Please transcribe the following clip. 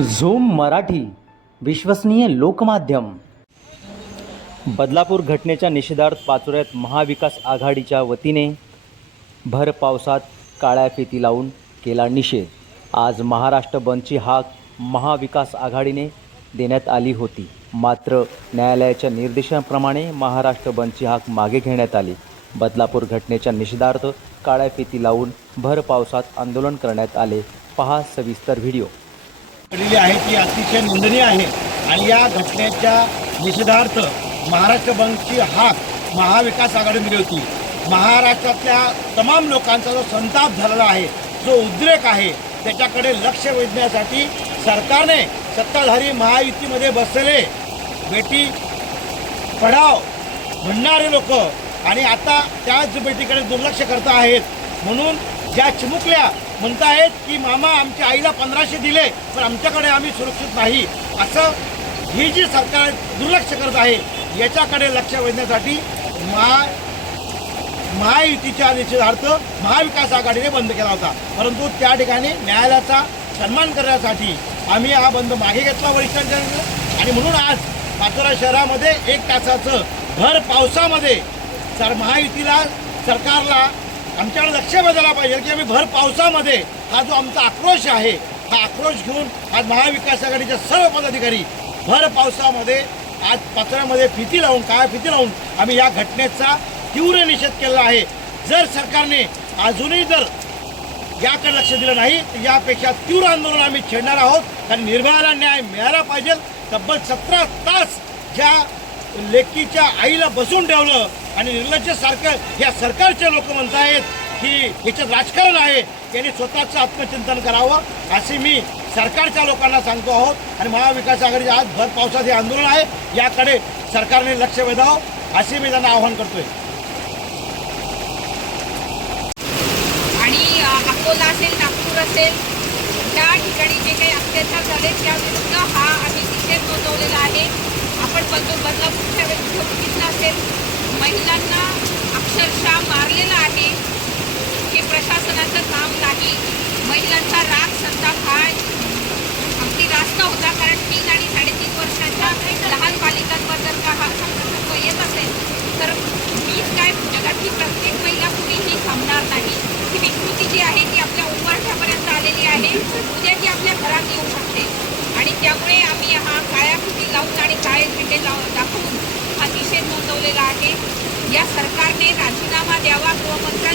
Zoom Marathi विश्वसनीय लोकमाध्यम. बदलापूर घटनेच्या निषेधार्थ पाचोऱ्यात महाविकास आघाडीच्या वतीने भर पावसात काळ्या फिती लावून केला निषेध. आज महाराष्ट्र बंदची हाक महाविकास आघाडीने देण्यात आली होती. मात्र न्यायालयाच्या निर्देशांप्रमाणे महाराष्ट्र बंदची हाक मागे घेण्यात आली. बदलापूर घटनेच्या निषेधार्थ काळ्या फिती लावून भर पावसात आंदोलन करण्यात आले. पहा सविस्तर व्हिडिओ. घडलेली आहे ती अतिशय निंदनीय आहे. आणि या घटनेच्या निषेधार्थ महाराष्ट्र बंदची हाक महाविकास आघाडी दिली होती. महाराष्ट्रातल्या तमाम लोकांचा जो संताप झालेला आहे जो उद्रेक आहे त्याच्याकडे लक्ष वेधण्यासाठी सरकारने सत्ताधारी महायुतीमध्ये बसलेले बेटी पढाव म्हणणारे लोक आणि आता त्याच बेटीकडे दुर्लक्ष करत आहेत. म्हणून ज्या चिमुकल्या म्हणतायत की मामा आमच्या आईला पंधराशे दिले पण आमच्याकडे आम्ही सुरक्षित नाही. असं ही जी सरकार दुर्लक्ष करत आहे याच्याकडे लक्ष वेधण्यासाठी महा महायुतीच्या निषेधार्थ महाविकास आघाडीने बंद केला होता. परंतु त्या ठिकाणी न्यायालयाचा सन्मान करण्यासाठी आम्ही हा बंद मागे घेतला वरिष्ठांच्या आणि म्हणून आज पाचोरा शहरामध्ये एक तासाचं भर पावसामध्ये सर महायुतीला सरकारला आमच्याकडे लक्ष बदलायला पाहिजे की आम्ही भर पावसामध्ये हा जो आमचा आक्रोश आहे हा आक्रोश घेऊन आज महाविकास आघाडीच्या सर्व पदाधिकारी भर पावसामध्ये आज पात्रामध्ये फिती लावून काय फिती लावून आम्ही या घटनेचा तीव्र निषेध केलेला आहे. जर सरकारने अजूनही जर याकडे लक्ष दिलं नाही तर यापेक्षा तीव्र आंदोलन आम्ही छेडणार आहोत. कारण निर्भयाला न्याय मिळाला पाहिजे. तब्बल सतरा तास ज्या लेकीच्या आईला बसून ठेवलं आणि निर्लज्जसारखं या सरकारचे लोक म्हणत आहेत की ह्याच्यात राजकारण आहे. त्यांनी स्वतःचं आत्मचिंतन करावं असे मी सरकारच्या लोकांना सांगतो आहोत. आणि महाविकास आघाडीचे आज भर पावसाचे आंदोलन आहे. याकडे सरकारने लक्ष वेधावं असे मी त्यांना आवाहन करतोय. आणि अकोला असेल नागपूर असेल त्या ठिकाणी जे काही अत्याचार झाले त्याविरुद्ध हा आम्ही निषेध नोंदवलेला आहे. महिलांना अक्षरशः मारलेलं आहे. हे प्रशासनाचं काम नाही. महिलांचा राग संताप हा अगदी जास्त होता कारण तीन आणि साडेतीन वर्षाच्या लहान बालिकांवर जर का हा संकल्प येत असेल? तर मीच काय जगातली प्रत्येक महिला कुणीही थांबणार नाही? ही विकृती जी आहे ती आपल्या उंबरठ्यापर्यंत आलेली आहे. उद्या ती आपल्या घरात येऊ शकते. आणि त्यामुळे आम्ही हा काळ्या फुटी लावून आणि काळे झेंडे लावून दाखवून हा निषेध नोंदवलेला आहे. या सरकारने राजीनामा द्यावा गृहमंत्र्यांनी